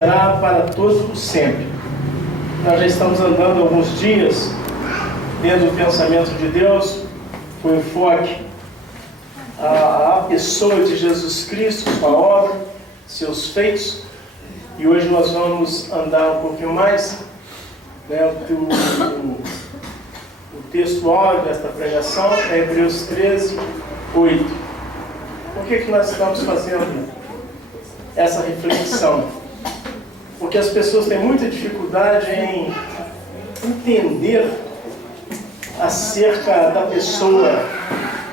será para todos os sempre. Nós já estamos andando alguns dias dentro do pensamento de Deus, com enfoque à pessoa de Jesus Cristo, sua obra, seus feitos, e hoje nós vamos andar um pouquinho mais, né? O texto áureo desta pregação é Hebreus 13, 8. Por que nós estamos fazendo essa reflexão? Porque as pessoas têm muita dificuldade em entender acerca da pessoa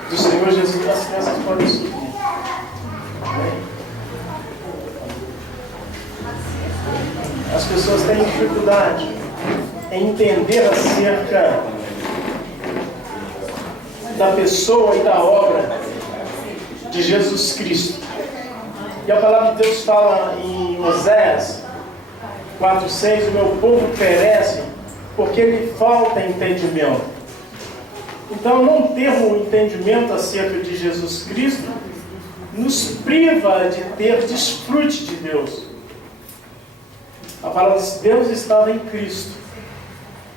do Senhor Jesus. As crianças podem subir. As pessoas têm dificuldade em entender acerca da pessoa e da obra de Jesus Cristo. E a palavra de Deus fala em Oséias 4:6, o meu povo perece porque lhe falta entendimento. Então, não ter um entendimento acerca de Jesus Cristo nos priva de ter desfrute de Deus. A palavra de Deus estava em Cristo.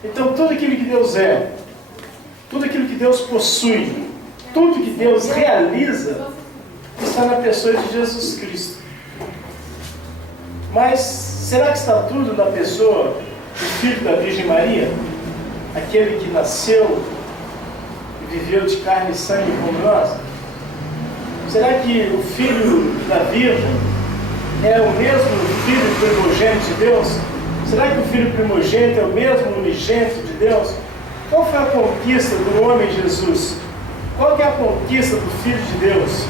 Então, tudo aquilo que Deus é, tudo aquilo que Deus possui, tudo que Deus realiza, está na pessoa de Jesus Cristo. Mas será que está tudo na pessoa do Filho da Virgem Maria? Aquele que nasceu e viveu de carne e sangue como nós? Será que o Filho da Virgem é o mesmo Filho primogênito de Deus? Será que o Filho primogênito é o mesmo unigênito de Deus? Qual foi a conquista do homem Jesus? Qual que é a conquista do Filho de Deus?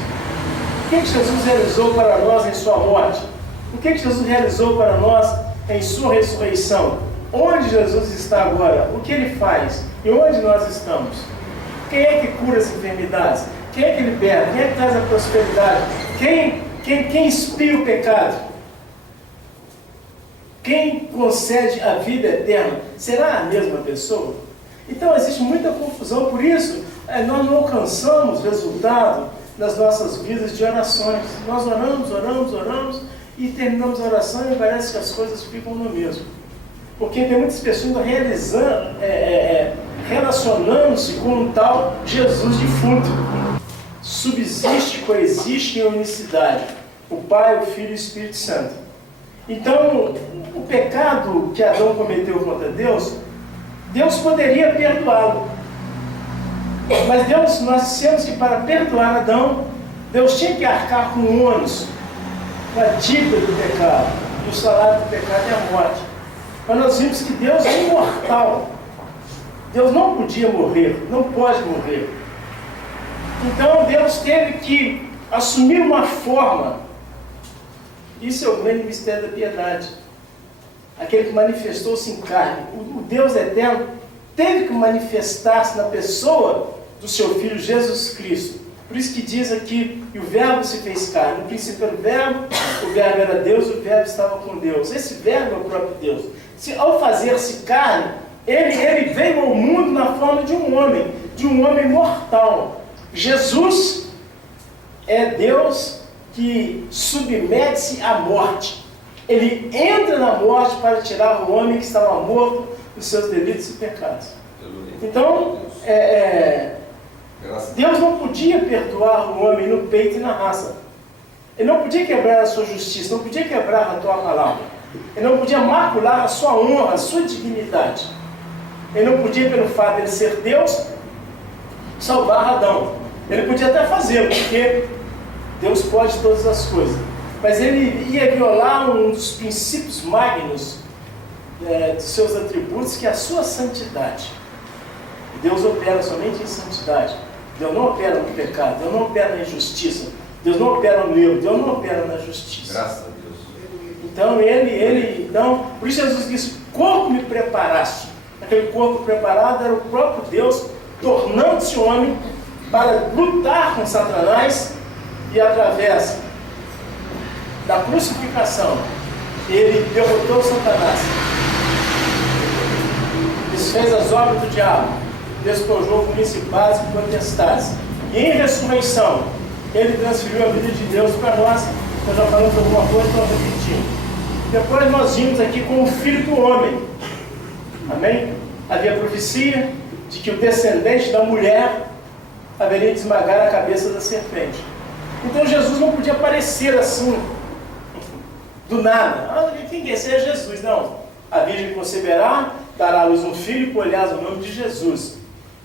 O que Jesus realizou para nós em sua morte? O que Jesus realizou para nós em sua ressurreição? Onde Jesus está agora? O que Ele faz? E onde nós estamos? Quem é que cura as enfermidades? Quem é que liberta? Quem é que traz a prosperidade? Quem expia o pecado? Quem concede a vida eterna? Será a mesma pessoa? Então existe muita confusão, por isso nós não alcançamos resultado nas nossas vidas de orações. Nós oramos e terminamos a oração e parece que as coisas ficam no mesmo. Porque tem muitas pessoas relacionando-se com um tal Jesus defunto. Subsiste, coexiste em unicidade o Pai, o Filho e o Espírito Santo. Então, o pecado que Adão cometeu contra Deus, Deus poderia perdoá-lo. Mas nós dissemos que para perdoar Adão, Deus tinha que arcar com o ônus, com a dívida do pecado. E o salário do pecado é a morte. Mas nós vimos que Deus é imortal. Deus não podia morrer, não pode morrer. Então Deus teve que assumir uma forma. Isso é o grande mistério da piedade. Aquele que manifestou-se em carne. O Deus eterno teve que manifestar-se na pessoa do seu Filho Jesus Cristo. Por isso que diz aqui, e o Verbo se fez carne. No princípio era o Verbo era Deus, o Verbo estava com Deus. Esse Verbo é o próprio Deus. Ao fazer-se carne, ele veio ao mundo na forma de um homem mortal. Jesus é Deus que submete-se à morte. Ele entra na morte para tirar o homem que estava morto dos seus delitos e pecados. Então, Deus não podia perdoar o homem no peito e na raça. Ele não podia quebrar a sua justiça, não podia quebrar a tua palavra. Ele não podia macular a sua honra, a sua dignidade. Ele não podia, pelo fato de ele ser Deus, salvar Adão. Ele podia até fazê-lo, porque Deus pode todas as coisas. Mas ele ia violar um dos princípios magnos de seus atributos, que é a sua santidade. Deus opera somente em santidade. Deus não opera no pecado, Deus não opera na injustiça, Deus não opera no erro, Deus não opera na justiça. Graças a Deus. Então, por isso Jesus disse, corpo me preparaste. Aquele corpo preparado era o próprio Deus, tornando-se homem para lutar com Satanás, e através da crucificação, ele derrotou Satanás, desfez as obras do diabo, despojou principados e potestades, e em ressurreição, ele transferiu a vida de Deus para nós. Nós já falamos alguma coisa, então repetindo. Depois nós vimos aqui com o Filho do Homem. Amém? Havia profecia de que o descendente da mulher haveria de esmagar a cabeça da serpente. Então Jesus não podia aparecer assim, do nada. Quem quer ser Jesus? Não. A Virgem conceberá, dará à luz um filho e por-lhe-ás o nome de Jesus,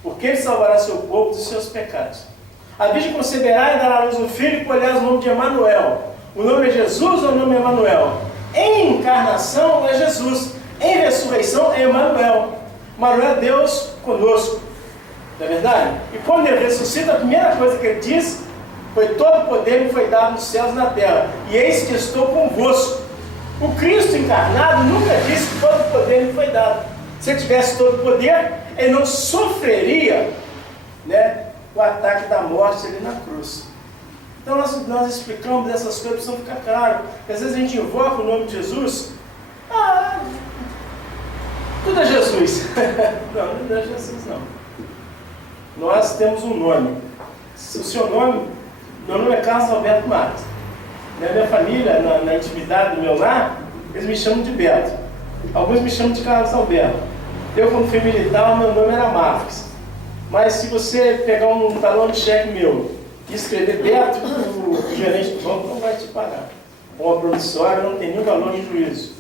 porque ele salvará seu povo dos seus pecados. A Virgem conceberá e dará à luz um filho e por-lhe-ás o nome de Emanuel. O nome é Jesus ou o nome é Emanuel? Em encarnação é Jesus, em ressurreição é Emanuel. Emanuel é Deus conosco, não é verdade? E quando ele ressuscita, a primeira coisa que ele diz foi: todo poder me foi dado nos céus e na terra, e eis que estou convosco. O Cristo encarnado nunca disse que todo poder me foi dado. Se ele tivesse todo poder, ele não sofreria, né, o ataque da morte ali na cruz. Então nós explicamos essas coisas, precisam ficar claro. Às vezes a gente invoca o nome de Jesus, tudo é Jesus. Não, não é Jesus não. Nós temos um nome. O seu nome, meu nome é Carlos Alberto Matos. Na minha família, na intimidade do meu lar, eles me chamam de Beto. Alguns me chamam de Carlos Alberto. Eu, quando fui militar, meu nome era Marques. Mas se você pegar um talão de cheque meu e escrever Beto, o gerente do banco não vai te pagar. Uma promissória não tem nenhum valor no juízo.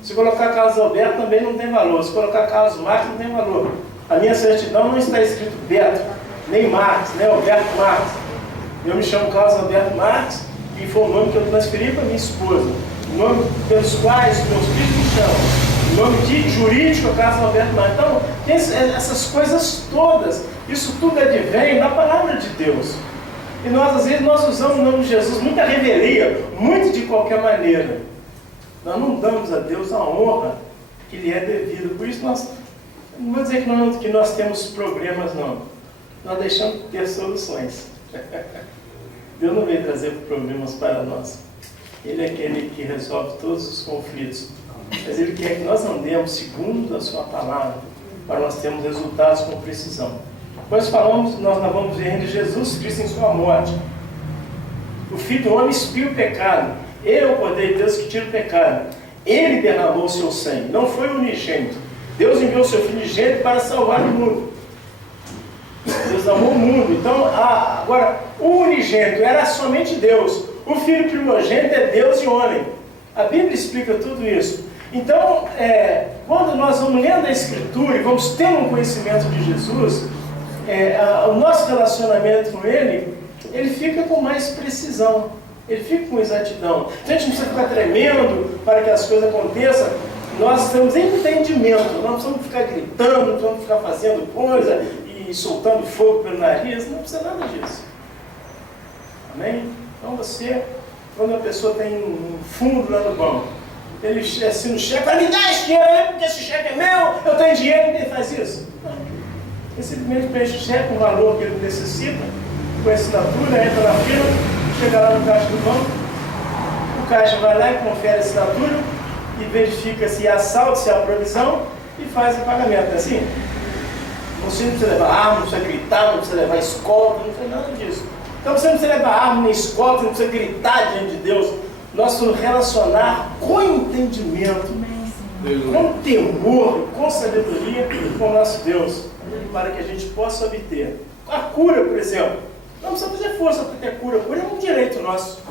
Se colocar Carlos Alberto também não tem valor. Se colocar Carlos Marques não tem valor. A minha certidão não está escrito Beto, nem Marques, nem Alberto Marques. Eu me chamo Carlos Alberto Marques e foi o nome que eu transferi para minha esposa. O nome pelos quais meus filhos me chamam. O nome de jurídico é Carlos Alberto Marques. Então, tem essas coisas todas. Isso tudo advém da palavra de Deus. E nós, às vezes, nós usamos o nome de Jesus muita revelia, muito de qualquer maneira. Nós não damos a Deus a honra que lhe é devida. Por isso, nós não vou dizer que nós temos problemas, não. Nós deixamos de ter soluções. Deus não veio trazer problemas para nós. Ele é aquele que resolve todos os conflitos. Mas Ele quer que nós andemos segundo a sua palavra, para nós termos resultados com precisão. Nós vamos ver ainda Jesus Cristo em sua morte. O Filho do Homem expiou o pecado. Ele é o Cordeiro de Deus que tira o pecado. Ele derramou o seu sangue. Não foi o unigênito. Deus enviou o seu Filho unigênito para salvar o mundo. Deus amou o mundo. Então, agora, o unigênito era somente Deus. O Filho primogênito é Deus e homem. A Bíblia explica tudo isso. Então, quando nós vamos lendo a Escritura e vamos ter um conhecimento de Jesus, o nosso relacionamento com Ele fica com mais precisão, ele fica com exatidão. Então a gente não precisa ficar tremendo para que as coisas aconteçam. Nós temos entendimento, não precisamos ficar gritando, não precisamos ficar fazendo coisa e soltando fogo pelo nariz, não precisa nada disso. Amém? Então quando a pessoa tem um fundo lá no banco, ele assina o cheque, vai me dar esse dinheiro aí, porque esse cheque é meu, eu tenho dinheiro, ninguém faz isso. Não. Ele simplesmente preenche o cheque com o valor que ele necessita, com a assinatura, entra na fila, chega lá no caixa do banco, o caixa vai lá e confere a assinatura e verifica se há saldo, se há provisão e faz o pagamento. É assim? Você não precisa levar arma, não precisa gritar, não precisa levar escolta, não precisa nada disso. Então você não precisa levar arma nem escolta, não precisa gritar diante de Deus. Nós vamos relacionar com entendimento, com temor, com sabedoria com o nosso Deus, para que a gente possa obter a cura, por exemplo. Não precisa fazer força para ter cura. A cura é um direito nosso.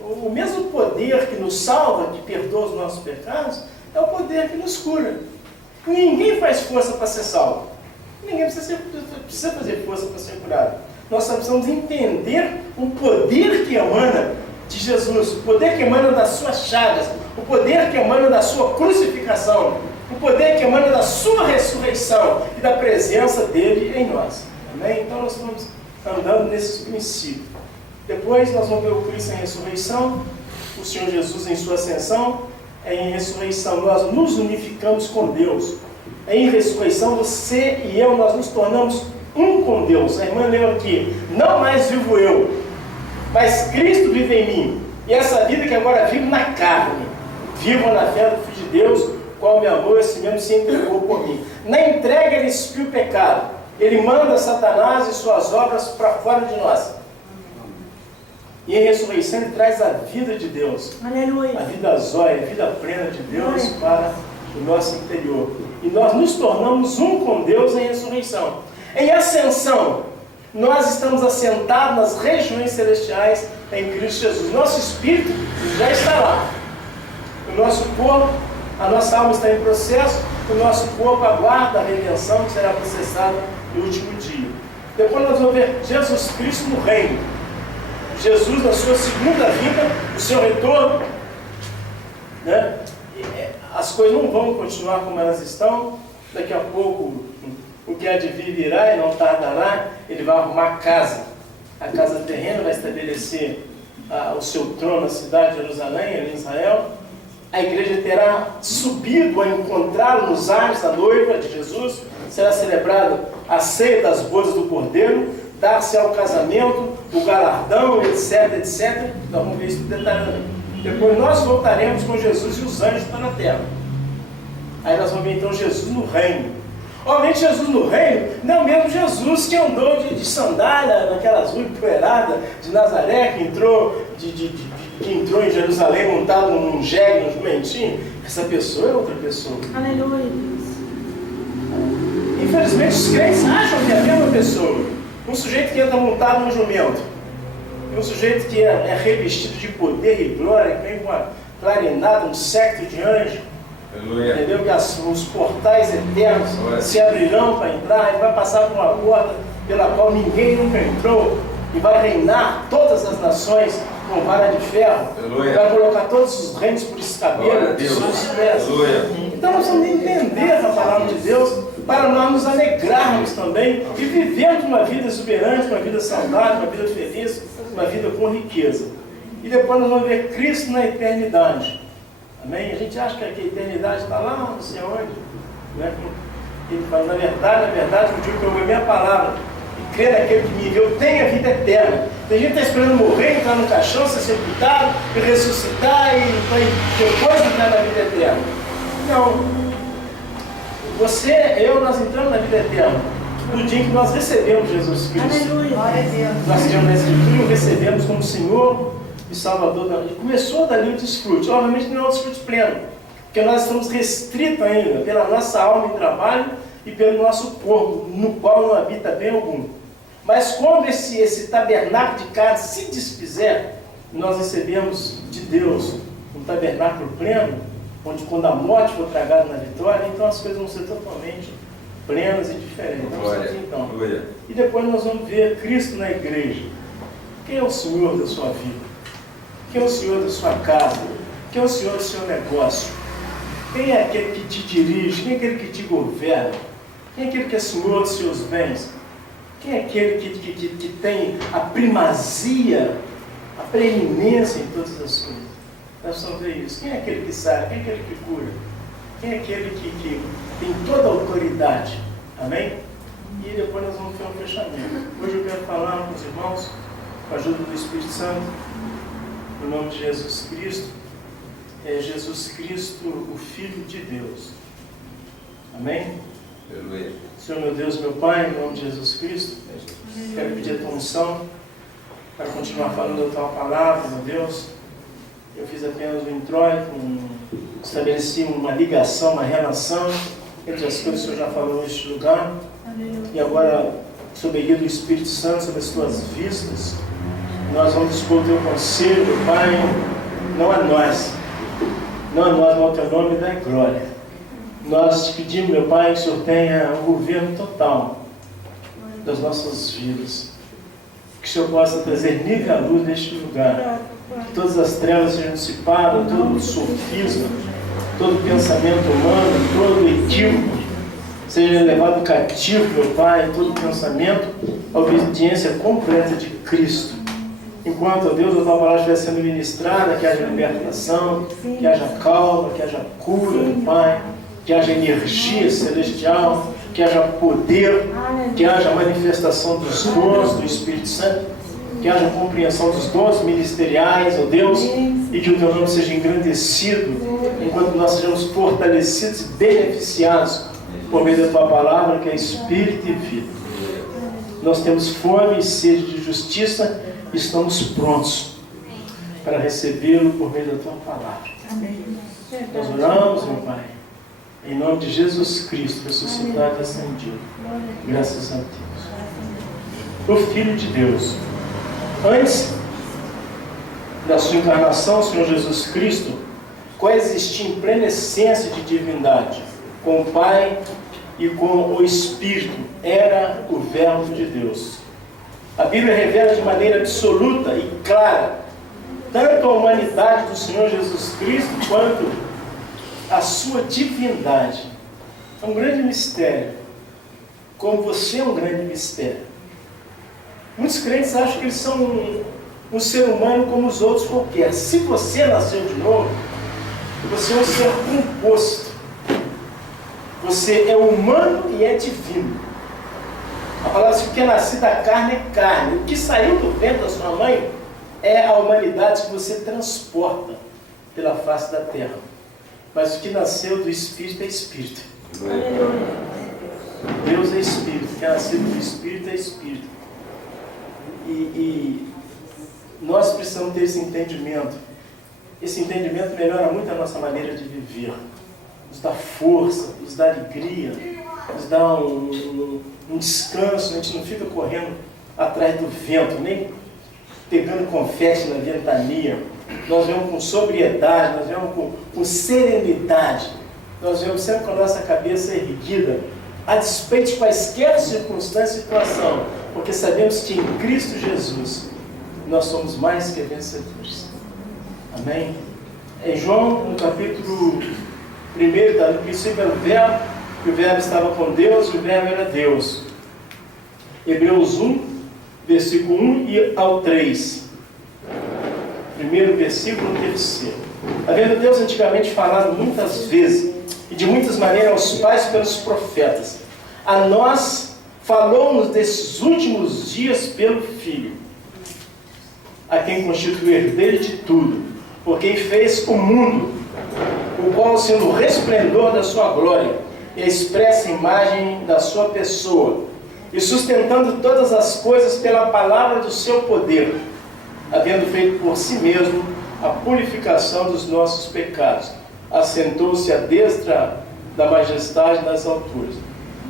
O mesmo poder que nos salva, que perdoa os nossos pecados, é o poder que nos cura. Ninguém faz força para ser salvo. Ninguém precisa fazer força para ser curado. Nós só precisamos entender o poder que emana de Jesus, o poder que emana das suas chagas, o poder que emana da sua crucificação, o poder que emana da sua ressurreição e da presença dele em nós. Amém? Então nós estamos andando nesses princípios. Depois nós vamos ver o Cristo em ressurreição, o Senhor Jesus em sua ascensão. Em ressurreição nós nos unificamos com Deus. Em ressurreição você e eu, nós nos tornamos um com Deus. A irmã leu aqui: não mais vivo eu, mas Cristo vive em mim. E essa vida que agora vivo na carne, vivo na fé do Filho de Deus, qual me amou, esse mesmo se entregou por mim. Na entrega ele expiou o pecado. Ele manda Satanás e suas obras para fora de nós. E em ressurreição Ele traz a vida de Deus. Aleluia. A vida zóia, a vida plena de Deus para o nosso interior. E nós nos tornamos um com Deus em ressurreição. Em ascensão, nós estamos assentados nas regiões celestiais em Cristo Jesus. Nosso espírito já está lá. O nosso corpo, a nossa alma está em processo, o nosso corpo aguarda a redenção que será processada no último dia. Depois nós vamos ver Jesus Cristo no reino. Jesus na sua segunda vinda, o seu retorno, né? As coisas não vão continuar como elas estão. Daqui a pouco o que há de vir virá e não tardará. Ele vai arrumar casa. A casa terrena vai estabelecer o seu trono na cidade de Jerusalém, ali em Israel. A igreja terá subido a encontrá-lo nos ares da noiva de Jesus. Será celebrada a ceia das bodas do Cordeiro, dar-se ao casamento, o galardão, etc, etc. Nós vamos ver isso detalhadamente. Depois nós voltaremos com Jesus e os anjos para a terra. Aí nós vamos ver então Jesus no reino. Obviamente Jesus no reino não é o mesmo Jesus que andou de sandália naquelas ruas empoeiradas de Nazaré, que entrou em Jerusalém montado num jegue, num jumentinho. Essa pessoa é outra pessoa. Aleluia. Infelizmente os crentes acham que é a mesma pessoa. Um sujeito que entra montado num jumento, um sujeito que é revestido de poder e glória, que vem com uma clarinada, um séquito de anjo. Aleluia. Entendeu? Que os portais eternos se abrirão para entrar, ele vai passar por uma porta pela qual ninguém nunca entrou, e vai reinar todas as nações com vara de ferro. Aleluia. Vai colocar todos os reinos por escabelo de seus pés. Aleluia. Então nós vamos entender a palavra de Deus para nós nos alegrarmos também e vivermos uma vida exuberante, uma vida saudável, uma vida feliz, uma vida com riqueza. E depois nós vamos ver Cristo na eternidade. Amém? A gente acha que a eternidade está lá, não sei onde. Né? Ele fala, na verdade, eu digo que eu ouvi a minha palavra e crê naquele que me enviou, tem a vida eterna. Tem gente que está esperando morrer, entrar no caixão, ser sepultado e ressuscitar e depois entrar na vida eterna. Não. Você, eu, nós entramos na vida eterna no dia em que nós recebemos Jesus Cristo. Aleluia. Glória a Deus. Nós tivemos na Escritura e o recebemos como Senhor e Salvador da vida. Começou dali o desfrute. Obviamente não é um desfrute pleno, porque nós estamos restritos ainda pela nossa alma em trabalho e pelo nosso corpo, no qual não habita bem algum. Mas quando esse tabernáculo de carne se desfizer, nós recebemos de Deus um tabernáculo pleno, onde quando a morte for tragada na vitória, então as coisas vão ser totalmente plenas e diferentes. Glória. Então. Glória. E depois nós vamos ver Cristo na igreja. Quem é o Senhor da sua vida? Quem é o Senhor da sua casa? Quem é o Senhor do seu negócio? Quem é aquele que te dirige? Quem é aquele que te governa? Quem é aquele que é Senhor dos seus bens? Quem é aquele que tem a primazia, a preeminência em todas as coisas? Nós vamos ver isso. Quem é aquele que sabe? Quem é aquele que cura? Quem é aquele que tem toda a autoridade? Amém? E depois nós vamos ter um fechamento. Hoje eu quero falar com os irmãos, com a ajuda do Espírito Santo, no nome de Jesus Cristo. É Jesus Cristo, o Filho de Deus. Amém? Aleluia. Senhor meu Deus, meu Pai, em nome de Jesus Cristo, quero pedir a tua unção para continuar falando a tua palavra, meu Deus. Eu fiz apenas um introito, estabeleci uma ligação, uma relação entre as coisas que o Senhor já falou neste lugar. E agora, sob a guia do Espírito Santo, sobre as tuas vistas, nós vamos dispor o teu conselho, meu Pai, não a nós, mas ao teu nome da glória. Nós te pedimos, meu Pai, que o Senhor tenha um governo total das nossas vidas. Que o Senhor possa trazer nível à luz neste lugar. Que todas as trevas sejam dissipadas, todo sofisma, todo pensamento humano, todo equívoco seja levado cativo, meu Pai, todo pensamento à obediência completa de Cristo. Enquanto, ó Deus, a tua palavra estiver sendo ministrada, que haja libertação, que haja calma, que haja cura, meu Pai, que haja energia celestial, que haja poder, que haja manifestação dos dons do Espírito Santo, que haja compreensão dos dons ministeriais, ó Deus, e que o teu nome seja engrandecido, enquanto nós sejamos fortalecidos e beneficiados por meio da tua palavra, que é Espírito e vida. Nós temos fome e sede de justiça e estamos prontos para recebê-lo por meio da tua palavra. Amém. Nós oramos, meu Pai, em nome de Jesus Cristo, ressuscitado e ascendido. Graças a Deus. O Filho de Deus. Antes da sua encarnação, o Senhor Jesus Cristo coexistia em plena essência de divindade com o Pai e com o Espírito. Era o Verbo de Deus. A Bíblia revela de maneira absoluta e clara tanto a humanidade do Senhor Jesus Cristo quanto a sua divindade. É um grande mistério. Como você é um grande mistério. Muitos crentes acham que eles são um ser humano como os outros qualquer. Se você nasceu de novo, você é um ser composto. Você é humano e é divino. A palavra diz que o que é nascido da carne é carne. O que saiu do ventre da sua mãe é a humanidade que você transporta pela face da terra. Mas o que nasceu do Espírito é Espírito. Deus é Espírito. O que é nascido do Espírito é Espírito. E nós precisamos ter esse entendimento. Esse entendimento melhora muito a nossa maneira de viver. Nos dá força, nos dá alegria, nos dá um descanso. A gente não fica correndo atrás do vento, nem pegando confete na ventania. Nós vemos com sobriedade, nós vemos com serenidade. Nós vemos sempre com a nossa cabeça erguida, a despeito de quaisquer circunstância e situação, porque sabemos que em Cristo Jesus nós somos mais que vencedores. Amém? Em João, no capítulo 1, está no princípio era o Verbo, que o Verbo estava com Deus, e o Verbo era Deus. Hebreus 1, versículo 1 e ao 3. Primeiro versículo, terceiro. Havendo Deus antigamente falado muitas vezes, e de muitas maneiras aos pais pelos profetas, a nós falou-nos desses últimos dias pelo Filho, a quem constitui o herdeiro de tudo, por quem fez o mundo, o qual, sendo o resplendor da sua glória e a expressa imagem da sua pessoa, e sustentando todas as coisas pela palavra do seu poder, havendo feito por si mesmo a purificação dos nossos pecados, assentou-se à destra da majestade nas alturas.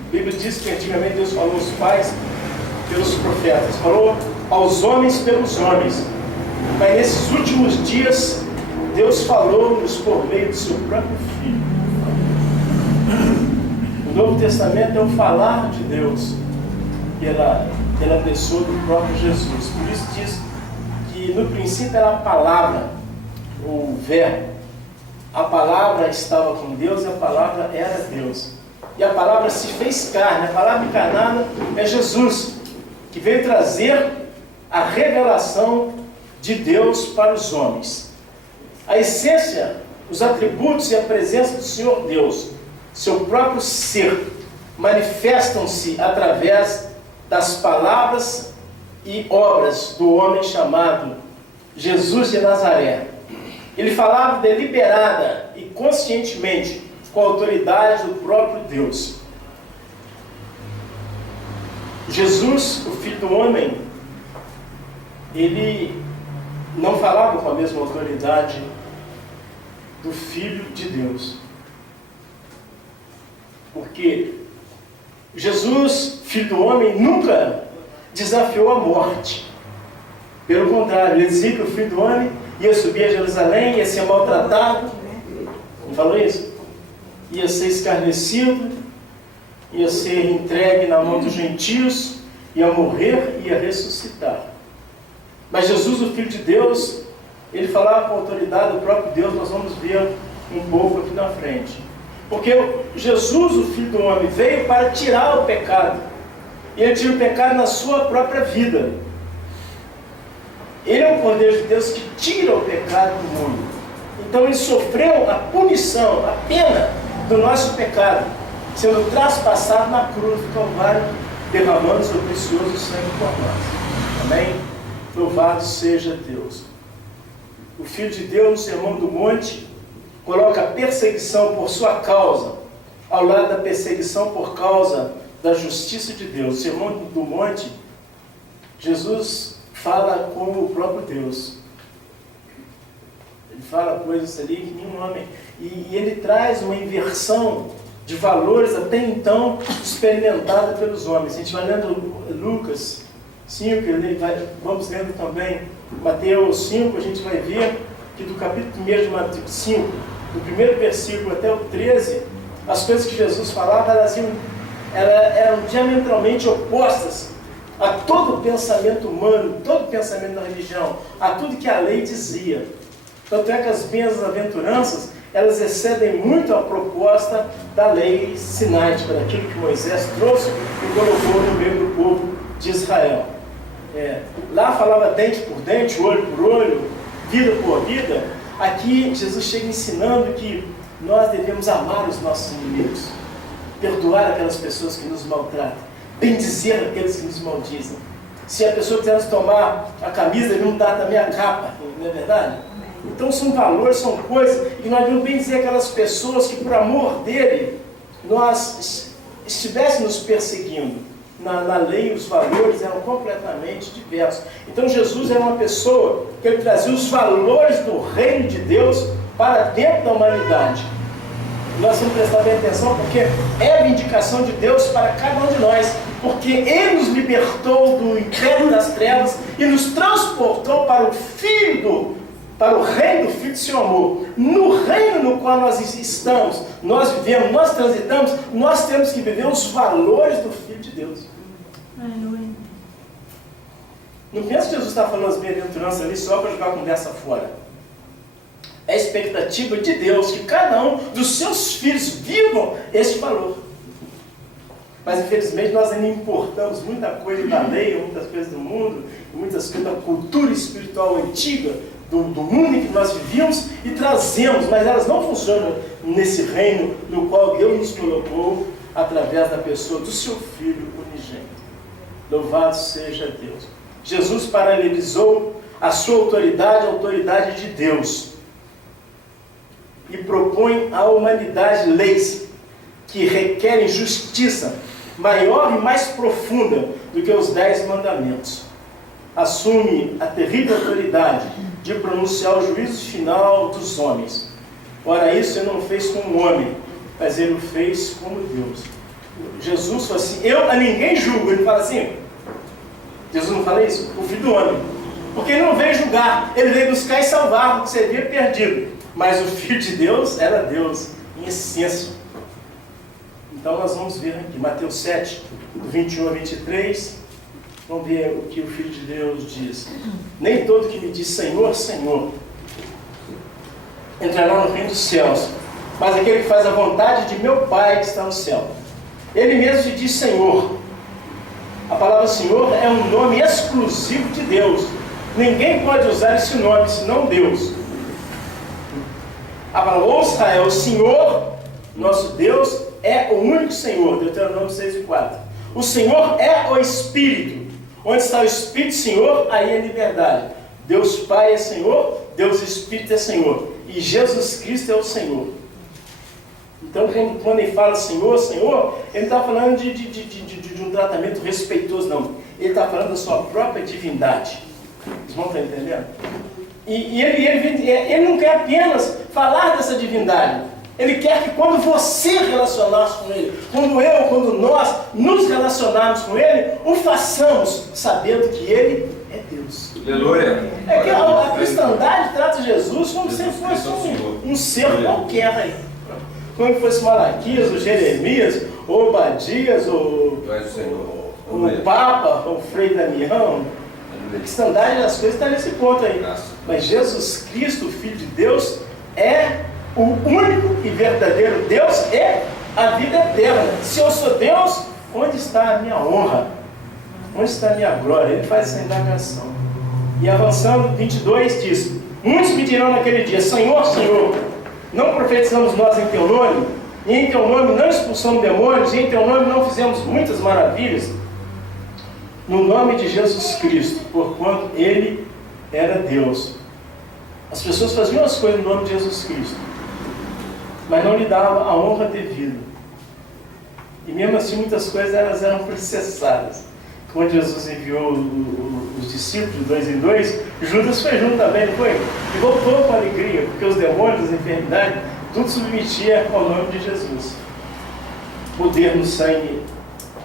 A Bíblia diz que antigamente Deus falou aos pais pelos profetas, falou aos homens pelos homens, mas nesses últimos dias Deus falou-nos por meio do seu próprio Filho. O Novo Testamento é o falar de Deus pela pessoa do próprio Jesus. Por isso diz que no princípio era a palavra, o Verbo. A palavra estava com Deus e a palavra era Deus. E a palavra se fez carne. A palavra encarnada é Jesus, que veio trazer a revelação de Deus para os homens. A essência, os atributos e a presença do Senhor Deus, seu próprio ser, manifestam-se através das palavras e obras do homem chamado Jesus de Nazaré. Ele falava deliberada e conscientemente com a autoridade do próprio Deus. Jesus, o Filho do Homem, ele não falava com a mesma autoridade do Filho de Deus. Porque Jesus, Filho do Homem, nunca desafiou a morte. Pelo contrário, ele dizia que o Filho do Homem ia subir a Jerusalém, ia ser maltratado. Não falou isso? Ia ser escarnecido, ia ser entregue na mão dos gentios, ia morrer e ia ressuscitar. Mas Jesus, o Filho de Deus, ele falava com a autoridade do próprio Deus. Nós vamos ver um pouco aqui na frente. Porque Jesus, o Filho do Homem, veio para tirar o pecado. E ele tira o pecado na sua própria vida. Ele é o Cordeiro de Deus que tira o pecado do mundo. Então ele sofreu a punição, a pena do nosso pecado, sendo traspassado na cruz do Calvário, derramando o seu precioso sangue por nós. Amém? Louvado seja Deus. O Filho de Deus, no Sermão do Monte, coloca a perseguição por sua causa ao lado da perseguição por causa da justiça de Deus. O Sermão do Monte, Jesus fala como o próprio Deus. fala coisas ali que nenhum homem... E ele traz uma inversão de valores até então experimentada pelos homens. A gente vai lendo Lucas 5, vamos lendo também Mateus 5, a gente vai ver que do capítulo 1 de Mateus 5, do primeiro versículo até o 13, as coisas que Jesus falava, elas eram diametralmente opostas a todo o pensamento humano, todo o pensamento da religião, a tudo que a lei dizia. Tanto é que as bem-aventuranças, elas excedem muito a proposta da lei sináitica, daquilo que Moisés trouxe e colocou no meio do povo de Israel. Lá falava dente por dente, olho por olho, vida por vida. Aqui Jesus chega ensinando que nós devemos amar os nossos inimigos, perdoar aquelas pessoas que nos maltratam, bendizer aqueles que nos maldizem. Se a pessoa quiser nos tomar a camisa, ele não dá também a capa, não é verdade? Então são valores, são coisas, e nós devemos bendizer aquelas pessoas que por amor dele, nós estivéssemos perseguindo. Na lei os valores eram completamente diversos. Então Jesus era uma pessoa que ele trazia os valores do reino de Deus para dentro da humanidade. Nós temos que prestar bem atenção, porque é a vindicação de Deus para cada um de nós, porque Ele nos libertou do império das trevas e nos transportou para o reino do Filho do seu amor. No reino no qual nós estamos, nós vivemos, nós transitamos, nós temos que viver os valores do Filho de Deus. Não pensa que Jesus está falando as bem-aventuranças ali só para jogar a conversa fora. É a expectativa de Deus que cada um dos seus filhos vivam esse valor. Mas infelizmente nós ainda importamos muita coisa da lei, muitas coisas do mundo, muitas coisas da cultura espiritual antiga, do mundo em que nós vivíamos e trazemos, mas elas não funcionam nesse reino no qual Deus nos colocou através da pessoa do seu Filho unigênito. Louvado seja Deus. Jesus paralelizou a sua autoridade, a autoridade de Deus, e propõe à humanidade leis que requerem justiça maior e mais profunda do que os 10 mandamentos. Assume a terrível autoridade de pronunciar o juízo final dos homens. Ora, isso ele não fez como homem, mas ele o fez como Deus. Jesus falou assim, eu a ninguém julgo. Ele fala assim, Jesus não fala isso? O Filho do Homem. Porque ele não veio julgar, ele veio buscar e salvar o que você havia perdido. Mas o Filho de Deus era Deus, em essência. Então nós vamos ver aqui, Mateus 7, do 21 a 23, vamos ver o que o Filho de Deus diz. Nem todo que me diz Senhor, Senhor, entrará no reino dos céus, mas aquele que faz a vontade de meu Pai que está no céu. Ele mesmo te diz Senhor. A palavra Senhor é um nome exclusivo de Deus. Ninguém pode usar esse nome, senão Deus. A palavra, ô Israel, o Senhor, nosso Deus, é o único Senhor. Deuteronômio 6:4. O Senhor é o Espírito. Onde está o Espírito, Senhor, aí é liberdade. Deus Pai é Senhor, Deus Espírito é Senhor. E Jesus Cristo é o Senhor. Então, quando ele fala Senhor, Senhor, ele está falando de um tratamento respeitoso, não. Ele está falando da sua própria divindade. Vocês vão estar entendendo? E ele não quer apenas falar dessa divindade. Ele quer que quando você relacionar-se com Ele, quando nós nos relacionarmos com Ele, o façamos sabendo que Ele é Deus. Aleluia. É que a cristandade trata Jesus como se fosse um ser qualquer aí. Como se fosse Malaquias, ou Jeremias, ou Obadias, ou o Papa, ou o Frei Damião. A cristandade das coisas está nesse ponto aí. Mas Jesus Cristo, o Filho de Deus, é o único e verdadeiro Deus e a vida eterna. Se eu sou Deus, onde está a minha honra? Onde está a minha glória? Ele faz essa indagação. E avançando, 22 diz, muitos me dirão naquele dia, Senhor, Senhor, não profetizamos nós em teu nome? E em teu nome não expulsamos demônios? E em teu nome não fizemos muitas maravilhas? No nome de Jesus Cristo, porquanto Ele era Deus. As pessoas faziam as coisas no nome de Jesus Cristo, mas não lhe davam a honra devida. E mesmo assim muitas coisas elas eram processadas. Quando Jesus enviou os discípulos de 2 em 2, Judas foi junto também, não foi? E voltou com alegria, porque os demônios, as enfermidades, tudo submetia ao nome de Jesus. Poder no sangue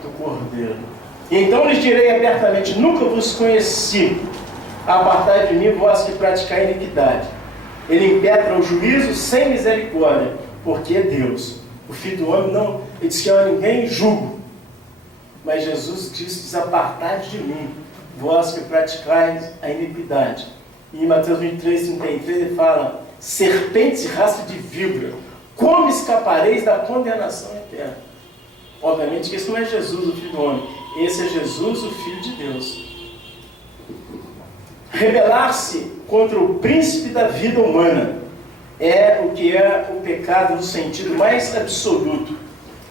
do Cordeiro. E então lhes direi abertamente: nunca vos conheci. Apartai de mim, vós que praticai iniquidade. Ele impetra o juízo sem misericórdia, porque é Deus. O Filho do Homem não, ele diz que a ninguém julgo. Mas Jesus diz: apartai de mim, vós que praticais a iniquidade. E em Mateus 23, 33 ele fala: serpentes e rastro de víbora, como escapareis da condenação eterna? Obviamente que esse não é Jesus, o Filho do Homem. Esse é Jesus, o Filho de Deus. Rebelar-se contra o príncipe da vida humana é o que é o pecado no sentido mais absoluto,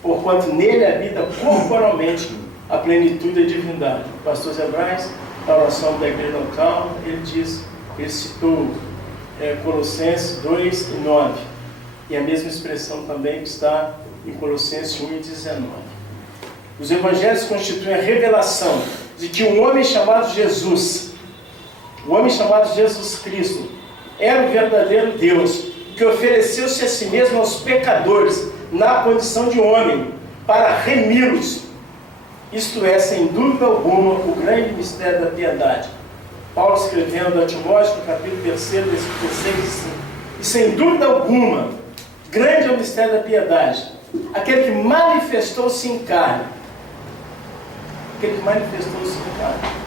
porquanto nele habita corporalmente a plenitude da divindade. O pastor Zé Braz, na oração da igreja local, ele citou Colossenses 2 e 9, e a mesma expressão também que está em Colossenses 1 e 19. Os evangelhos constituem a revelação de que um homem chamado Jesus, o homem chamado Jesus Cristo, era o verdadeiro Deus, que ofereceu-se a si mesmo aos pecadores, na condição de homem, para remi-los. Isto é, sem dúvida alguma, o grande mistério da piedade. Paulo escrevendo a Timóteo, no capítulo 3, versículo 16, e sem dúvida alguma, grande é o mistério da piedade. Aquele que manifestou-se em carne. Aquele que manifestou-se em carne.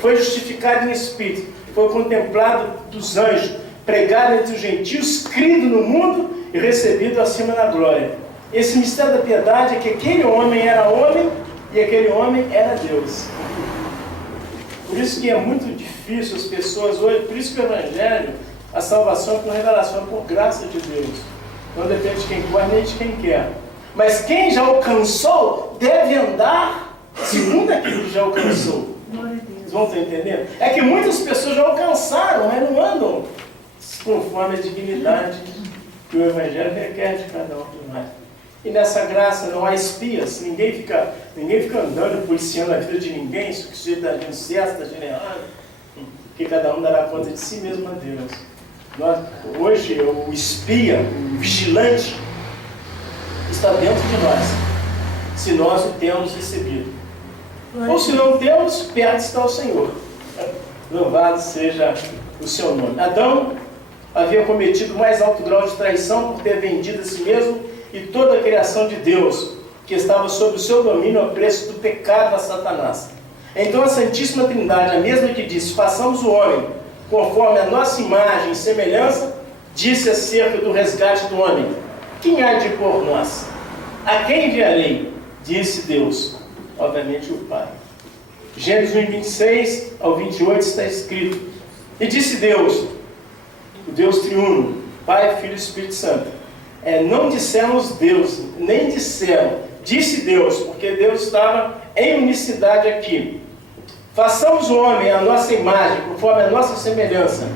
Foi justificado em espírito, foi contemplado dos anjos, pregado entre os gentios, crido no mundo e recebido acima da glória. Esse mistério da piedade é que aquele homem era homem e aquele homem era Deus. Por isso que é muito difícil as pessoas hoje, por isso que o Evangelho, a salvação é por revelação, por graça de Deus. Não depende de quem pode nem de quem quer. Mas quem já alcançou deve andar segundo aquilo que já alcançou. Vocês vão estar entendendo? É que muitas pessoas já alcançaram, mas não andam conforme a dignidade que o Evangelho requer de cada um de nós. E nessa graça não há espias, ninguém fica andando, policiando a vida de ninguém, se o sujeito está agindo certo, está agindo errado, porque cada um dará conta de si mesmo a Deus. Hoje, o espia, o vigilante, está dentro de nós, se nós o temos recebido. Ou se não temos, perto está o Senhor. Louvado seja o seu nome. Adão havia cometido o mais alto grau de traição por ter vendido a si mesmo e toda a criação de Deus, que estava sob o seu domínio a preço do pecado a Satanás. Então a Santíssima Trindade, a mesma que disse: façamos o homem conforme a nossa imagem e semelhança, disse acerca do resgate do homem: quem há de ir por nós? A quem enviarei? Disse Deus, obviamente o Pai. Gênesis 1, 26 ao 28 está escrito: e disse Deus, o Deus triuno, Pai, Filho e Espírito Santo. Não disseram os deuses, nem disseram, disse Deus, porque Deus estava em unicidade aqui. Façamos o homem à nossa imagem, conforme a nossa semelhança.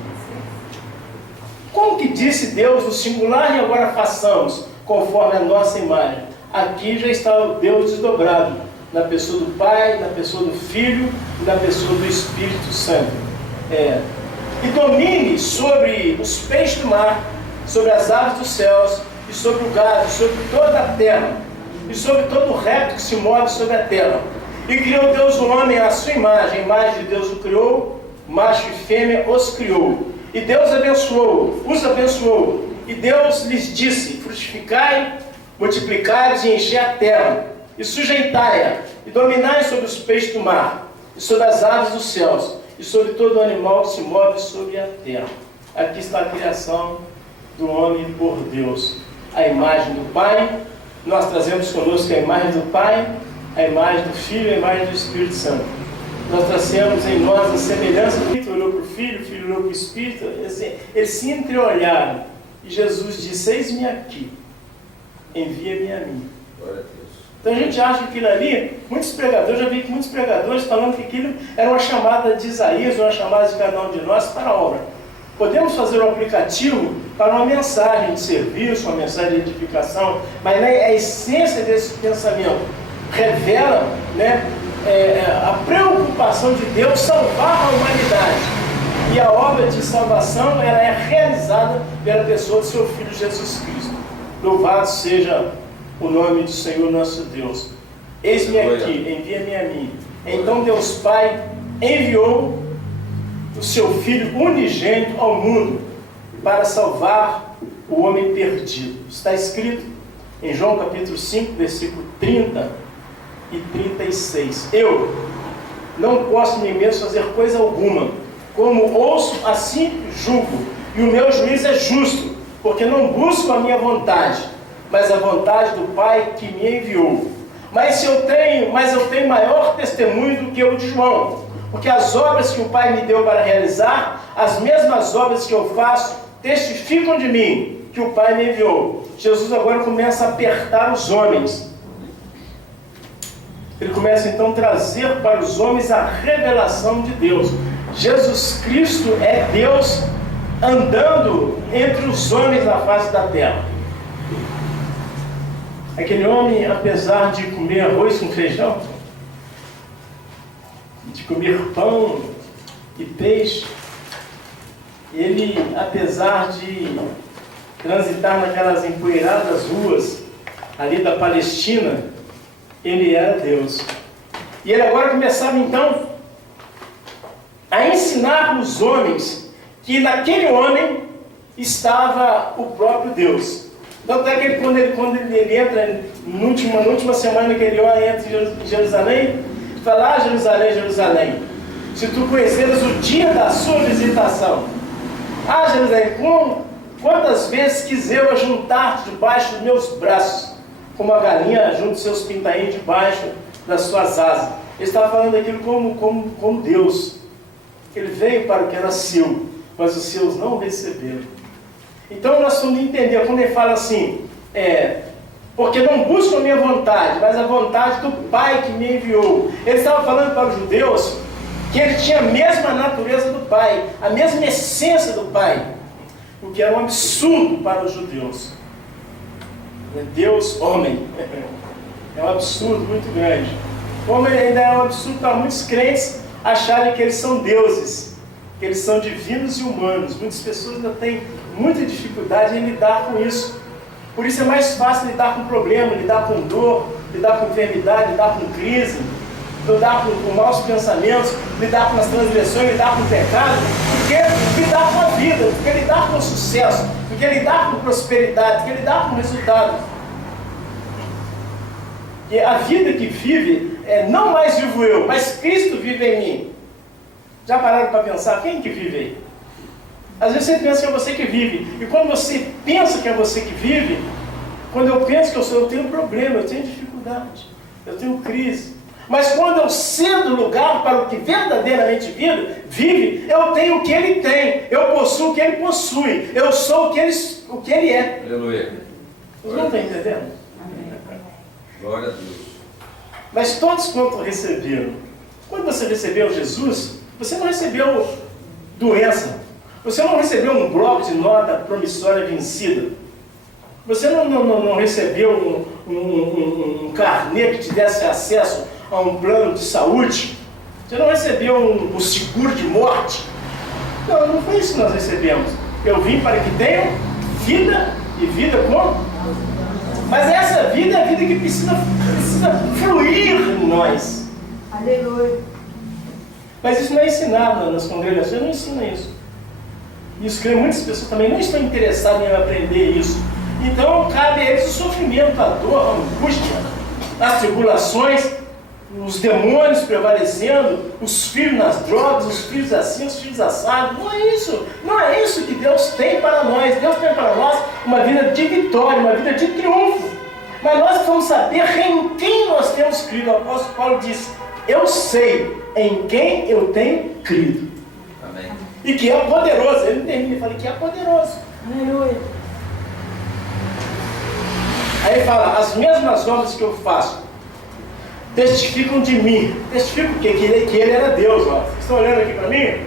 Como que disse Deus no singular e agora façamos, conforme a nossa imagem? Aqui já está o Deus desdobrado, na pessoa do Pai, na pessoa do Filho e na pessoa do Espírito Santo. E domine sobre os peixes do mar, sobre as aves dos céus, e sobre o gado, sobre toda a terra, e sobre todo o réptil que se move sobre a terra. E criou Deus o homem à sua imagem, a imagem de Deus o criou, macho e fêmea os criou. E Deus os abençoou, e Deus lhes disse: frutificai, multiplicai e enchei a terra, e sujeitai-a, e dominai sobre os peixes do mar, e sobre as aves dos céus, e sobre todo animal que se move sobre a terra. Aqui está a criação do homem por Deus. A imagem do Pai, nós trazemos conosco a imagem do Pai, a imagem do Filho e a imagem do Espírito Santo. Nós trazemos em nós a semelhança do Filho, olhou para o Filho, o Filho olhou para o Espírito, eles se entreolharam. E Jesus disse: eis-me aqui, envia-me a mim. Então a gente acha que aquilo ali, muitos pregadores, já vi que muitos pregadores falando que aquilo era uma chamada de Isaías, uma chamada de cada um de nós para a obra. Podemos fazer um aplicativo para uma mensagem de serviço, uma mensagem de edificação, mas a essência desse pensamento revela a preocupação de Deus salvar a humanidade. E a obra de salvação ela é realizada pela pessoa do seu Filho Jesus Cristo. Louvado seja o nome do Senhor nosso Deus. Eis-me aqui, envia-me a mim. Então Deus Pai enviou o seu Filho unigênito ao mundo para salvar o homem perdido. Está escrito em João capítulo 5, versículo 30 e 36. Eu não posso em mim mesmo fazer coisa alguma. Como ouço, assim julgo. E o meu juízo é justo, porque não busco a minha vontade, mas a vontade do Pai que me enviou. Mas eu tenho maior testemunho do que o de João, porque as obras que o Pai me deu para realizar, as mesmas obras que eu faço, testificam de mim, que o Pai me enviou. Jesus agora começa a apertar os homens. Ele começa então a trazer para os homens a revelação de Deus. Jesus Cristo é Deus andando entre os homens na face da terra. Aquele homem, apesar de comer arroz com feijão, de comer pão e peixe, ele, apesar de transitar naquelas empoeiradas ruas ali da Palestina, ele era Deus. E ele agora começava então a ensinar os homens que naquele homem estava o próprio Deus. Tanto é que quando ele entra na última semana que ele entra em Jerusalém, fala: Jerusalém, Jerusalém, se tu conheceras o dia da sua visitação. Jerusalém, quantas vezes quis eu ajuntar-te debaixo dos meus braços, como a galinha junta seus pintainhos debaixo das suas asas. Ele estava falando aquilo como Deus. Ele veio para o que era seu, mas os seus não receberam. Então nós temos que entender, quando ele fala assim, porque não busco a minha vontade, mas a vontade do Pai que me enviou. Ele estava falando para os judeus que ele tinha a mesma natureza do Pai, a mesma essência do Pai, o que era um absurdo para os judeus. Deus, homem, é um absurdo muito grande. Como ainda é um absurdo para muitos crentes acharem que eles são deuses, que eles são divinos e humanos. Muitas pessoas ainda têm muita dificuldade em lidar com isso. Por isso é mais fácil lidar com problema, lidar com dor, lidar com enfermidade, lidar com crise, lidar com maus pensamentos, lidar com as transgressões, lidar com o pecado, do que lidar com a vida, do que lidar com o sucesso, do que lidar com prosperidade, do que lidar com o resultado. E a vida que vive, não mais vivo eu, mas Cristo vive em mim. Já pararam para pensar quem que vive aí? Às vezes você pensa que é você que vive, e quando você pensa que é você que vive, quando eu penso que eu tenho problema, eu tenho dificuldade, eu tenho crise. Mas quando eu cedo o lugar para o que verdadeiramente vive, eu tenho o que ele tem, eu possuo o que ele possui, eu sou o que ele é. Aleluia. Vocês não estão entendendo? Glória a Deus. Mas todos quanto receberam, quando você recebeu Jesus, você não recebeu doença, você não recebeu um bloco de nota promissória vencida, você não recebeu um carnê que te desse acesso a um plano de saúde, você não recebeu um seguro de morte. Não foi isso que nós recebemos. Eu vim para que tenham vida e vida com... Mas essa vida é a vida que precisa fluir em nós. Aleluia. Mas isso não é ensinado nas congregações, não ensina isso. Isso que muitas pessoas também não estão interessadas em aprender isso. Então cabe a eles o sofrimento, a dor, a angústia, as tribulações, os demônios prevalecendo, os filhos nas drogas, os filhos assim, os filhos assados. Não é isso que Deus tem para nós. Deus tem para nós uma vida de vitória, uma vida de triunfo. Mas nós vamos saber em quem nós temos crido. O apóstolo Paulo diz: eu sei em quem eu tenho crido. Amém. E que é poderoso. Ele não termina, ele fala que é poderoso. Aleluia. Aí ele fala: as mesmas obras que eu faço testificam de mim. Testificam o quê? Que ele era Deus. Ó. Vocês estão olhando aqui para mim?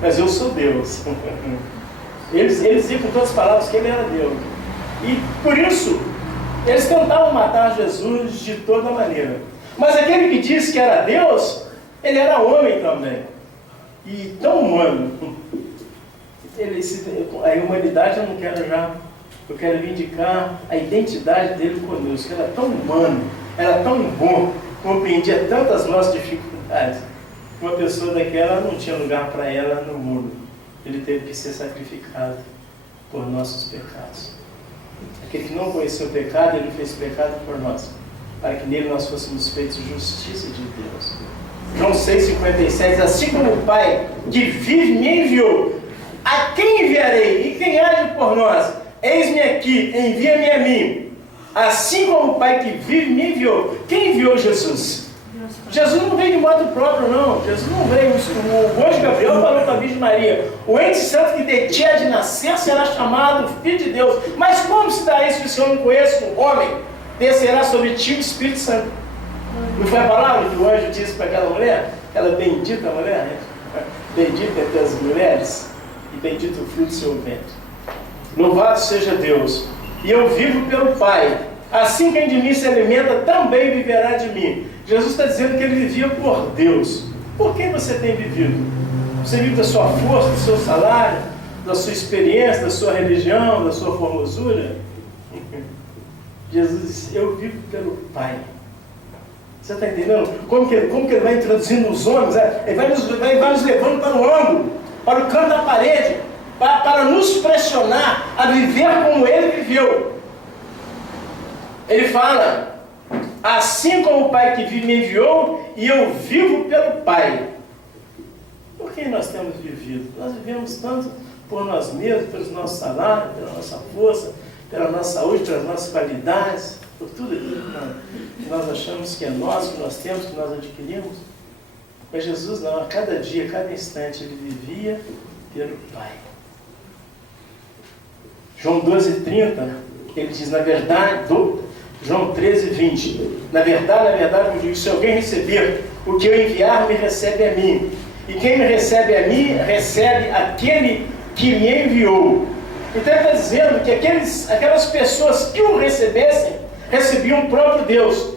Mas eu sou Deus. Eles diziam com todas as palavras que ele era Deus. E por isso, eles tentavam matar Jesus de toda maneira. Mas aquele que disse que era Deus, ele era homem também. e tão humano. A humanidade eu não quero já. Eu quero vindicar a identidade dele conosco. Ele era tão humano, era tão bom, compreendia tantas nossas dificuldades. Uma pessoa daquela não tinha lugar para ela no mundo. Ele teve que ser sacrificado por nossos pecados. Aquele que não conheceu o pecado, ele fez pecado por nós, para que nele nós fôssemos feitos justiça de Deus. João 6,57, assim como o Pai que vive me enviou, a quem enviarei? E quem age por nós? Eis-me aqui, envia-me a mim. Assim como o Pai que vive me enviou. Quem enviou Jesus? Jesus não veio de modo próprio, não. Jesus não veio. O anjo Gabriel falou para a Virgem Maria: o ente santo que de ti há de nascer será chamado Filho de Deus. Mas como se dá isso que o Senhor não conhece um homem? Descerá sobre ti o Espírito Santo. Não foi a palavra que o anjo disse para aquela mulher? Aquela bendita mulher, né? Bendita entre as mulheres e bendito o fruto do seu ventre. Louvado seja Deus. E eu vivo pelo Pai. Assim quem de mim se alimenta também viverá de mim. Jesus está dizendo que ele vivia por Deus. Por que você tem vivido? Você vive da sua força, do seu salário, da sua experiência, da sua religião, da sua formosura? Jesus disse: eu vivo pelo Pai. Você está entendendo? Como que ele vai introduzindo os homens? Ele vai nos levando para o ângulo, para o canto da parede, para nos pressionar a viver como ele viveu. Ele fala: assim como o Pai que vive me enviou, e eu vivo pelo Pai. Por que nós temos vivido? Nós vivemos tanto por nós mesmos, pelos nossos salários, pela nossa força, pela nossa saúde, pelas nossas qualidades, por tudo aquilo que nós achamos que é nosso, que nós temos, que nós adquirimos. Mas Jesus não, a cada dia, a cada instante, ele vivia pelo Pai. João 12,30, ele diz, na verdade, João 13,20, na verdade, eu digo, se alguém receber o que eu enviar, me recebe a mim. E quem me recebe a mim, recebe aquele que me enviou. Então ele está dizendo que aquelas pessoas que o recebessem, recebiam o próprio Deus.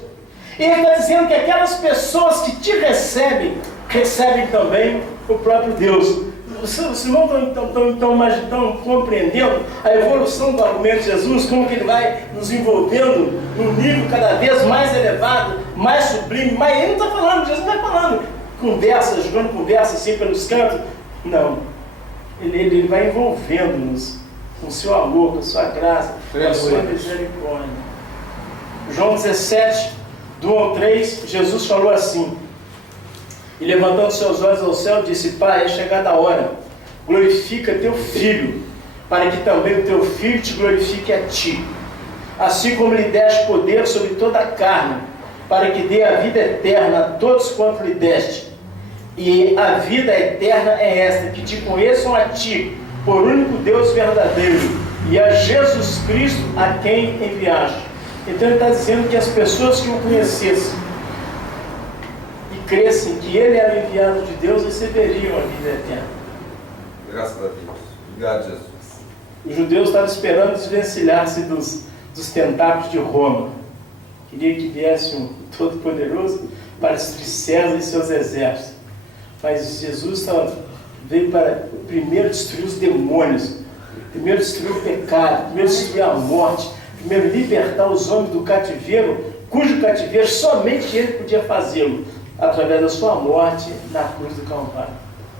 E ele está dizendo que aquelas pessoas que te recebem, recebem também o próprio Deus. Os irmãos estão compreendendo a evolução do argumento de Jesus, como que ele vai nos envolvendo num nível cada vez mais elevado, mais sublime. Mas ele não está falando, Jesus não está falando conversa, jogando conversa assim pelos cantos. Não. Ele vai envolvendo-nos com o seu amor, com a sua graça, com a sua misericórdia. João 17, do 1 ao 3, Jesus falou assim: e levantando seus olhos ao céu, disse: Pai, é chegada a hora, glorifica teu Filho, para que também o teu Filho te glorifique a ti, assim como lhe deste poder sobre toda a carne, para que dê a vida eterna a todos quanto lhe deste. E a vida eterna é esta, que te conheçam a ti, por único Deus verdadeiro, e a Jesus Cristo, a quem enviaste. Então ele está dizendo que as pessoas que o conhecessem e crescem que ele era o enviado de Deus, receberiam a vida eterna. Graças a Deus. Obrigado, Jesus. Os judeus estavam esperando desvencilhar-se dos tentáculos de Roma. Queria que viesse um Todo-Poderoso para destruir César e seus exércitos. Mas Jesus veio para primeiro destruir os demônios, primeiro destruir o pecado, primeiro destruir a morte, primeiro libertar os homens do cativeiro, cujo cativeiro somente ele podia fazê-lo, através da sua morte na cruz do Calvário.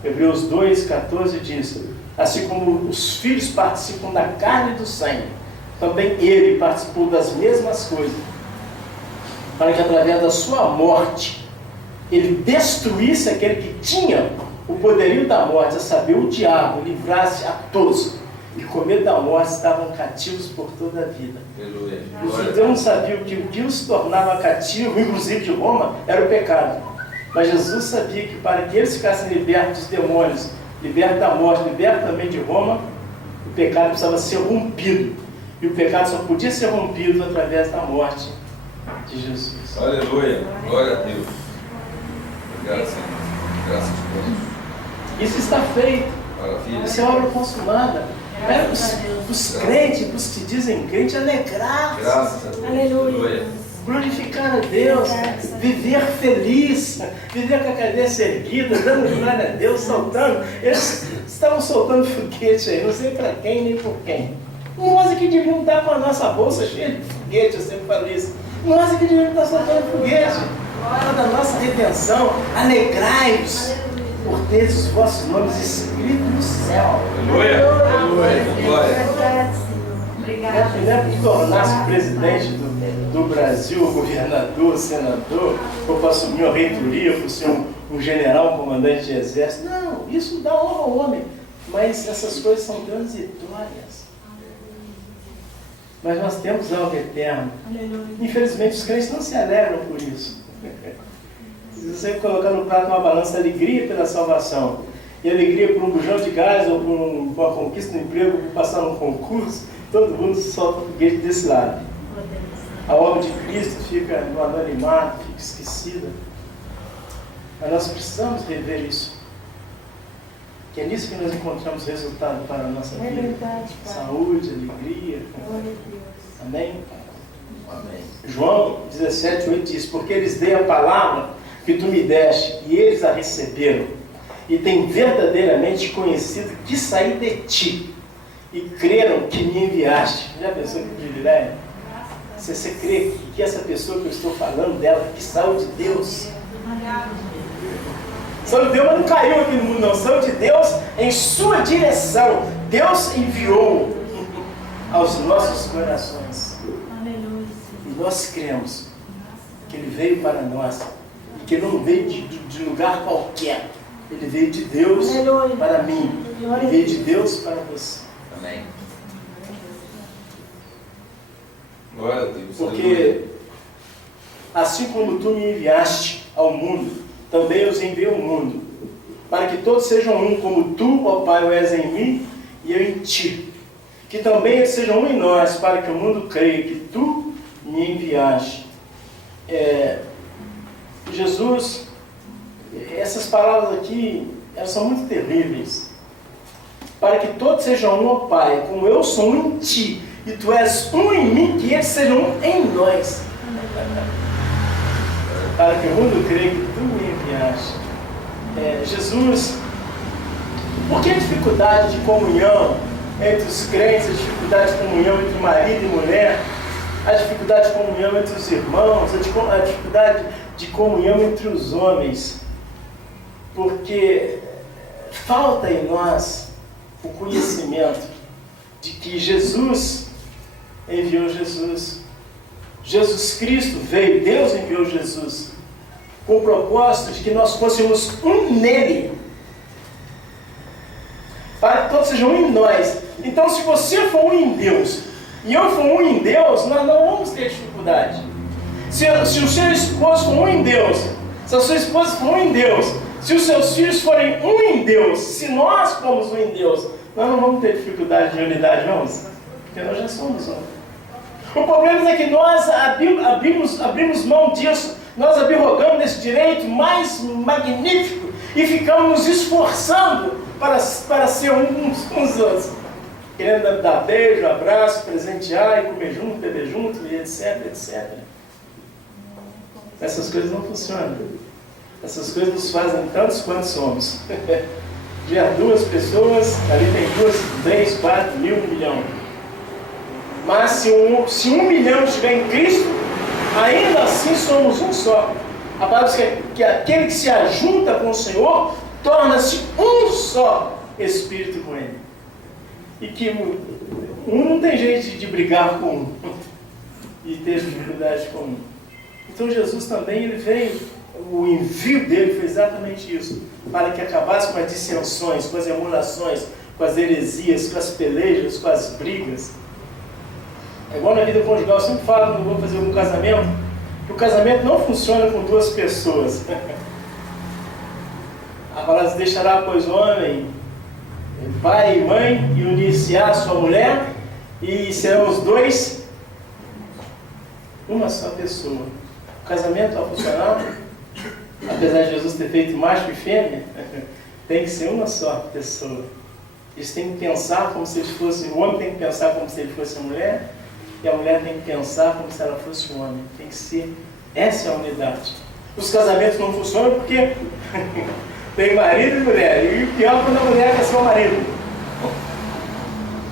Hebreus 2,14 diz: assim como os filhos participam da carne e do sangue, também ele participou das mesmas coisas, para que através da sua morte ele destruísse aquele que tinha o poderio da morte, a saber, o diabo, livrasse a todos que com medo da morte estavam cativos por toda a vida. Aleluia. Os judeus não sabiam que o que os tornava cativo, inclusive de Roma, era o pecado. Mas Jesus sabia que para que eles ficassem libertos dos demônios, libertos da morte, libertos também de Roma, o pecado precisava ser rompido. E o pecado só podia ser rompido através da morte de Jesus. Aleluia. Glória a Deus. Obrigado, Senhor. Graças a Deus. Isso está feito. Maravilha. Isso é obra consumada. Os crentes, os que dizem crente, alegrar-se. Graças a Deus. Aleluia. glorificar a Deus, viver feliz, viver com a cabeça erguida, dando glória a Deus, soltando. Eles estavam soltando foguete aí, não sei para quem nem por quem. Nós aqui devíamos estar com a nossa bolsa cheia de foguete, eu sempre falo isso. Nós aqui devíamos estar soltando foguete. Fala da nossa redenção, alegrai-vos por ter os vossos nomes escritos no céu. Aleluia. Glória. Obrigada. Não é porque tornar-se presidente do Brasil, governador, senador, ou para assumir uma reitoria, para ser um general, um comandante de exército. Não, isso dá honra ao homem. Mas essas coisas são transitórias. Mas nós temos algo eterno. Infelizmente, os crentes não se alegram por isso. Se você colocar no prato uma balança alegria pela salvação e alegria por um bujão de gás ou por uma conquista de emprego, por passar num concurso, todo mundo solta o foguete desse lado. A obra de Cristo fica no anonimato, fica esquecida. Mas nós precisamos rever isso. Que é nisso que nós encontramos resultado para a nossa vida. Verdade, Saúde, alegria. Glória a Deus. Amém? Amém. João 17:8 diz: porque eles dei a palavra que tu me deste, e eles a receberam, e têm verdadeiramente conhecido que saí de ti, e creram que me enviaste. Já pensou que privilégio? Você crê que essa pessoa que eu estou falando dela, que saiu de Deus, saiu de Deus, mas não caiu aqui no mundo, não. Saiu de Deus em sua direção. Deus enviou aos nossos corações. Aleluia. E nós cremos que Ele veio para nós. E que Ele não veio de lugar qualquer. Ele veio de Deus para mim. Ele veio de Deus para você. Amém. Glória a Deus. Porque assim como tu me enviaste ao mundo, também eu os enviei ao mundo, para que todos sejam um, como tu, ó Pai, és em mim e eu em ti. Que também eles sejam um em nós, para que o mundo creia que tu me enviaste. Jesus, essas palavras aqui, elas são muito terríveis. Para que todos sejam um, ó Pai, como eu sou um em ti, e tu és um em mim, que eles sejam um em nós. Para que o mundo creia que tu me enviaste. Jesus, por que a dificuldade de comunhão entre os crentes, a dificuldade de comunhão entre marido e mulher, a dificuldade de comunhão entre os irmãos, a dificuldade de comunhão entre os homens? Porque falta em nós o conhecimento de que Jesus enviou Jesus. Jesus Cristo veio, Deus enviou Jesus com o propósito de que nós fôssemos um nele, para que todos sejam um em nós. Então, se você for um em Deus e eu for um em Deus, nós não vamos ter dificuldade. Se o seu esposo for um em Deus, se a sua esposa for um em Deus, se os seus filhos forem um em Deus, se nós formos um em Deus, nós não vamos ter dificuldade de unidade, vamos? Porque nós já somos um. O problema é que nós abrimos mão disso, nós abrirrogamos desse direito mais magnífico e ficamos nos esforçando para ser uns com os outros. Querendo dar beijo, abraço, presentear e comer junto, beber junto, e etc, etc. Essas coisas não funcionam. Essas coisas nos fazem tantos quantos somos. Tiver duas pessoas, ali tem 2, 3, 4, 1.000, 1 milhão. Mas se 1 milhão estiver em Cristo, ainda assim somos um só. A palavra diz que aquele que se ajunta com o Senhor torna-se um só espírito com Ele. E que um não tem jeito de brigar com um e ter dificuldade com um. Então Jesus também, ele veio, o envio dele foi exatamente isso, para que acabasse com as dissensões, com as emulações, com as heresias, com as pelejas, com as brigas. É igual na vida conjugal, eu sempre falo quando eu vou fazer algum casamento, que o casamento não funciona com 2 pessoas. A palavra diz: deixará, pois, o homem, pai e mãe, e unir-se-á sua mulher, e serão os 2 uma só pessoa. O casamento está funcionando, apesar de Jesus ter feito macho e fêmea, tem que ser uma só pessoa. Eles têm que pensar como se eles fossem, o homem tem que pensar como se ele fosse a mulher, E a mulher tem que pensar como se ela fosse um homem. Tem que ser. Essa é a unidade. Os casamentos não funcionam porque tem marido e mulher. E o pior é quando a mulher quer ser o marido.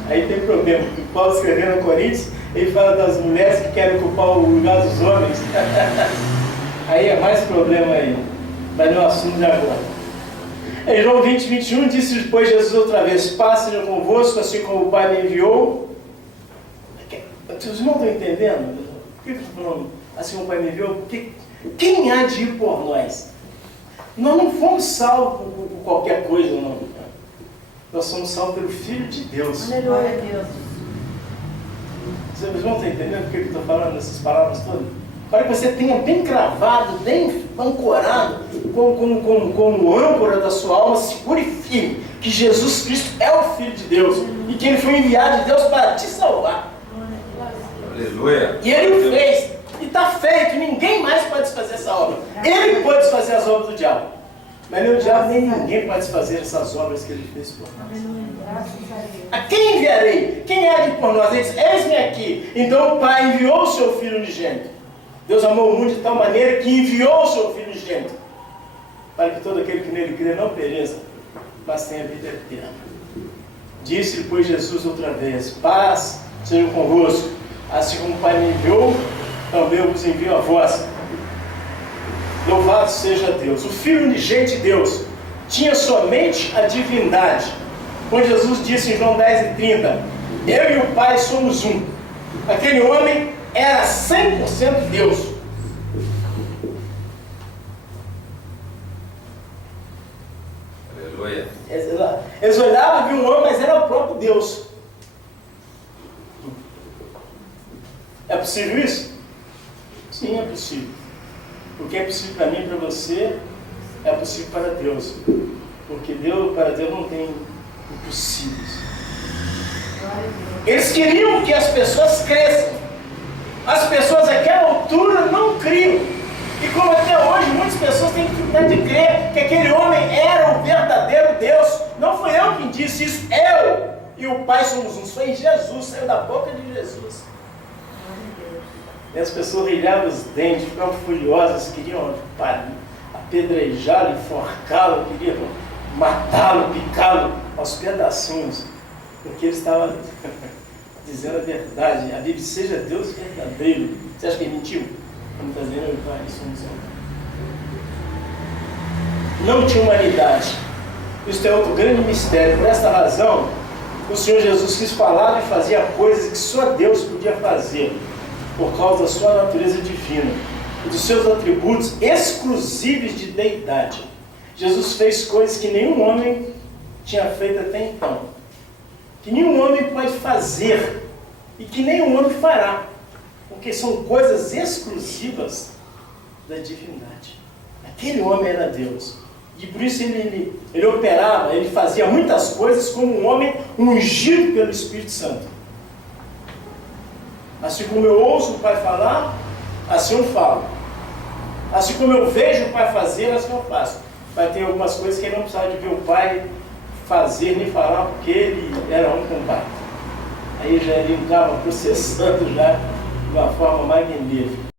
Aí tem problema. O Paulo escrevendo no Coríntios, ele fala das mulheres que querem ocupar o lugar dos homens. Aí é mais problema ainda. Mas não é o assunto de agora. Em João 20, 21, disse depois Jesus outra vez: Paz seja convosco, assim como o Pai me enviou. Vocês não estão entendendo? Por que eu estou falando assim como o Pai me enviou? Porque quem há de ir por nós? Nós não fomos salvos por qualquer coisa, não. Nós somos salvos pelo Filho de Deus. Aleluia, Deus. Vocês não estão entendendo por que eu estou falando essas palavras todas? Para que você tenha bem cravado, bem ancorado, como âncora da sua alma, seguro e firme, que Jesus Cristo é o Filho de Deus e que Ele foi enviado de Deus para te salvar. Aleluia. E Ele o fez, e está feito, ninguém mais pode desfazer essa obra. Ele pode desfazer as obras do diabo, mas nem o diabo nem ninguém pode desfazer essas obras que Ele fez por nós. A quem enviarei? Quem há de ir por nós? Ele diz: eis-me aqui. Então o Pai enviou o seu Filho unigênito. Deus amou o mundo de tal maneira que enviou o seu Filho unigênito, para que todo aquele que nele crê não pereça, mas tenha vida eterna. Disse-lhe, pois, Jesus outra vez: Paz seja convosco. Assim como o Pai me enviou, também eu vos envio a vós. Louvado seja Deus. O Filho unigênito de Deus tinha somente a divindade. Quando Jesus disse em João 10:30, eu e o Pai somos um. Aquele homem era 100% Deus. Aleluia. Eles olhavam e viam um homem, mas era o próprio Deus. É possível isso? Sim, é possível. O que é possível para mim e para você é possível para Deus. Porque para Deus não tem impossíveis. Eles queriam que as pessoas cresçam. As pessoas àquela altura não criam. E como até hoje muitas pessoas têm dificuldade de crer que aquele homem era o verdadeiro Deus. Não fui eu quem disse isso, eu e o Pai somos um. Foi Jesus, saiu da boca de Jesus. E as pessoas rilhavam os dentes, ficavam furiosas, queriam apedrejá-lo, enforcá-lo, queriam matá-lo, picá-lo aos pedacinhos, porque ele estava dizendo a verdade. A Bíblia: seja Deus verdadeiro. Você acha que ele mentiu? Como está dizendo, eu Pai somos um. Não tinha humanidade. Isso é outro grande mistério. Por essa razão, o Senhor Jesus quis falar e fazia coisas que só Deus podia fazer, por causa da sua natureza divina e dos seus atributos exclusivos de deidade. Jesus fez coisas que nenhum homem tinha feito até então, que nenhum homem pode fazer e que nenhum homem fará, porque são coisas exclusivas da divindade. Aquele homem era Deus, e por isso ele operava, ele fazia muitas coisas como um homem ungido pelo Espírito Santo. Assim como eu ouço o Pai falar, assim eu falo. Assim como eu vejo o Pai fazer, assim eu faço. Vai ter algumas coisas que ele não precisava de ver o Pai fazer nem falar, porque ele era um com o Pai. Aí já ele estava processando já de uma forma magnífica.